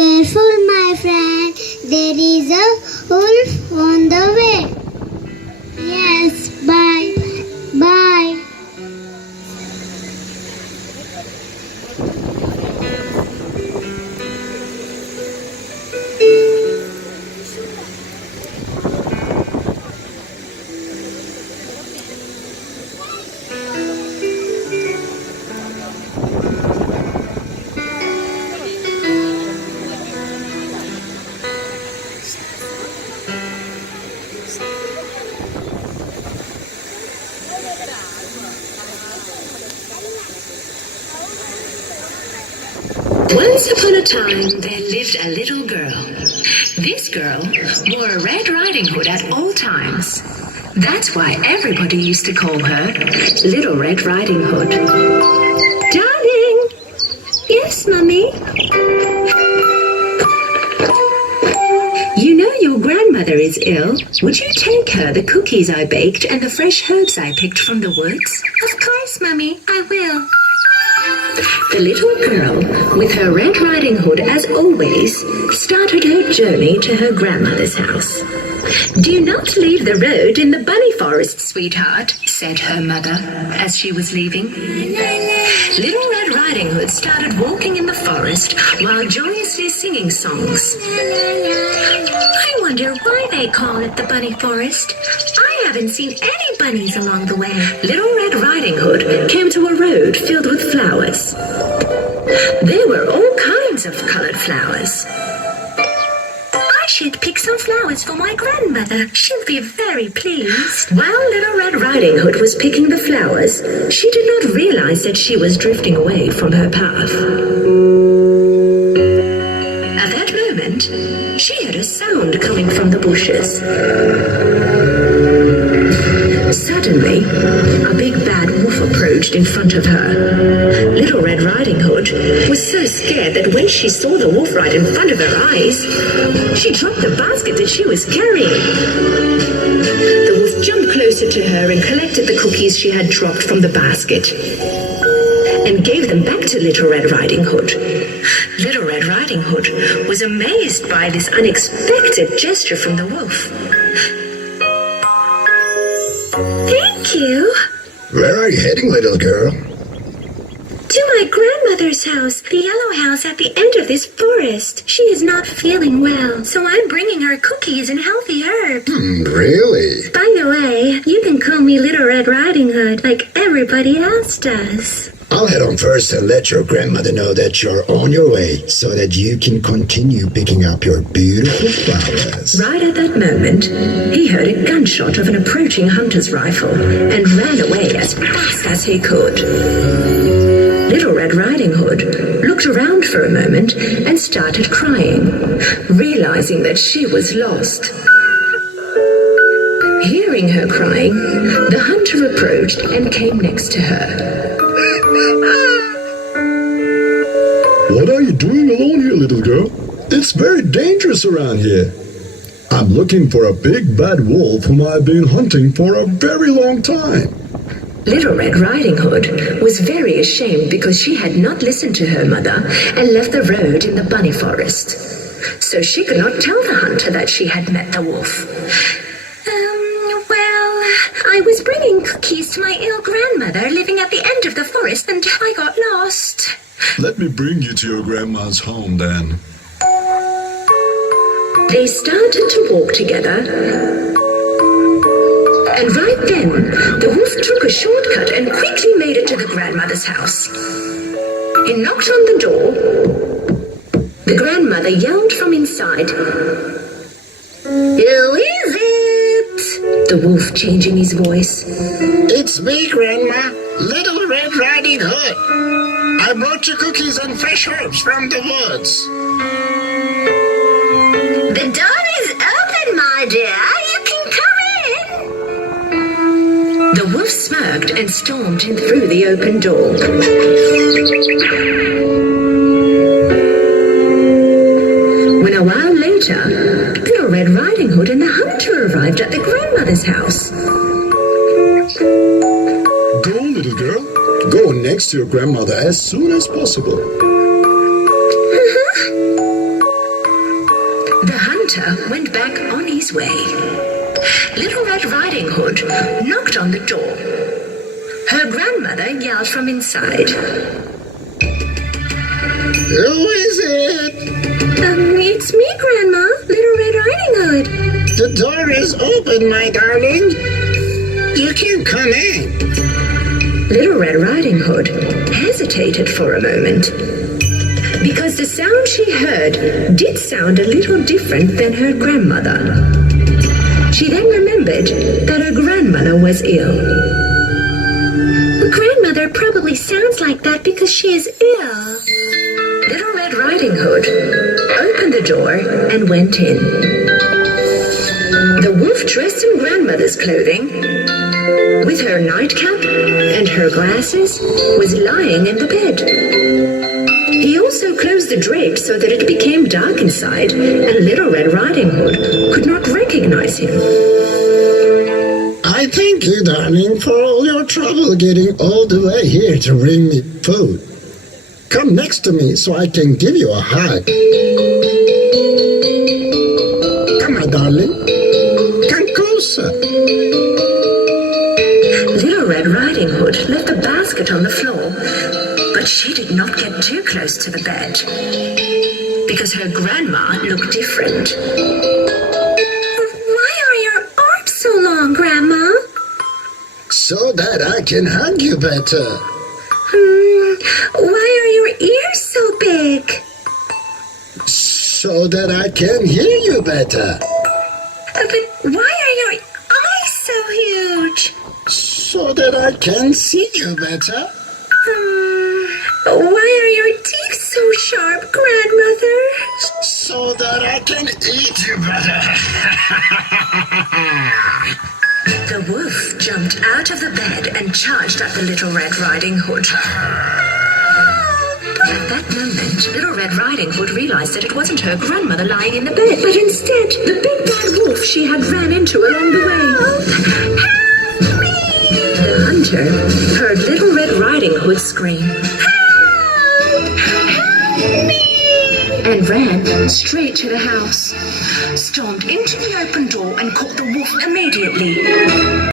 Careful, my friend, there is a wolf on the way. Yes, bye. Bye. Once upon a time, there lived a little girl. This girl wore a Red Riding Hood at all times. That's why everybody used to call her Little Red Riding Hood. Darling! Yes, Mummy? You know your grandmother is ill. Would you take her the cookies I baked and the fresh herbs I picked from the woods? Of course, Mummy, I will. The little girl, with her Red Riding Hood as always, started her journey to her grandmother's house. Do not leave the road in the bunny forest, sweetheart, said her mother as she was leaving. Little Red Riding Hood started walking in the forest while joyously singing songs. I wonder why they call it the bunny forest. I haven't seen any bunnies along the way. Little Red Riding Hood came to a road filled with flowers. There were all kinds of colored flowers. I should pick some flowers for my grandmother. She'll be very pleased. While Little Red Riding Hood was picking the flowers, she did not realize that she was drifting away from her path. At that moment, she heard a sound coming from the bushes. Suddenly, a big bad wolf approached in front of her. Little Red Riding Hood was so scared that when she saw the wolf right in front of her eyes, she dropped the basket that she was carrying. The wolf jumped closer to her and collected the cookies she had dropped from the basket and gave them back to Little Red Riding Hood. Little Red Riding Hood was amazed by this unexpected gesture from the wolf. Thank you. Where are you heading, little girl? To my grandmother's house, the yellow house at the end of this forest. She is not feeling well, so I'm bringing her cookies and healthy herbs. Really? By the way, you can call me Little Red Riding Hood like everybody else does. I'll head on first and let your grandmother know that you're on your way so that you can continue picking up your beautiful flowers. Right at that moment, he heard a gunshot of an approaching hunter's rifle and ran away as fast as he could. Little Red Riding Hood looked around for a moment and started crying, realizing that she was lost. Hearing her crying, the hunter approached and came next to her. What are you doing alone here, little girl? It's very dangerous around here. I'm looking for a big bad wolf whom I've been hunting for a very long time. Little Red Riding Hood was very ashamed because she had not listened to her mother and left the road in the bunny forest. So she could not tell the hunter that she had met the wolf. I was bringing cookies to my ill grandmother living at the end of the forest and I got lost. Let me bring you to your grandma's home, then. They started to walk together, and right then, the wolf took a shortcut and quickly made it to the grandmother's house. He knocked on the door. The grandmother yelled from inside, "Who is it?" The wolf changing his voice. It's me, Grandma, Little Red Riding Hood. I brought you cookies and fresh herbs from the woods. The door is open, my dear. You can come in. The wolf smirked and stormed in through the open door. When a while later, Little Red Riding Hood and the hunter arrived at the grandmother's house. Go, little girl. Go next to your grandmother as soon as possible. hunter went back on his way. Little Red Riding Hood knocked on the door. Her grandmother yelled from inside. Who is it? It's me, Grandma, Little Red Riding Hood. The door is open, my darling. You can come in. Little Red Riding Hood hesitated for a moment, because the sound she heard did sound a little different than her grandmother. She then remembered that her grandmother was ill. Grandmother probably sounds like that because she is ill. Little Red Riding Hood opened the door and went in. The wolf, dressed in grandmother's clothing, with her nightcap and her glasses, was lying in the bed. He also closed the drapes so that it became dark inside, and Little Red Riding Hood could not recognize him. I thank you, darling, for all your trouble getting all the way here to bring me food. Come next to me so I can give you a hug. Come, my darling. Come closer. Little Red Riding Hood left the basket on the floor, but she did not get too close to the bed, because her grandma looked different. Why are your arms so long, Grandma? So that I can hug you better. Why are your ears so big? So that I can hear you better. But why are your eyes so huge? So that I can see you better. Why are your teeth so sharp, Grandmother? So that I can eat you better. The wolf jumped out of the bed and charged at the Little Red Riding Hood. At that moment, Little Red Riding Hood realized that it wasn't her grandmother lying in the bed, but instead the big bad wolf she had ran into along the way. Help me! The hunter heard Little Red Riding Hood scream, "Help! Help me!" and ran straight to the house, stormed into the open door and caught the wolf immediately.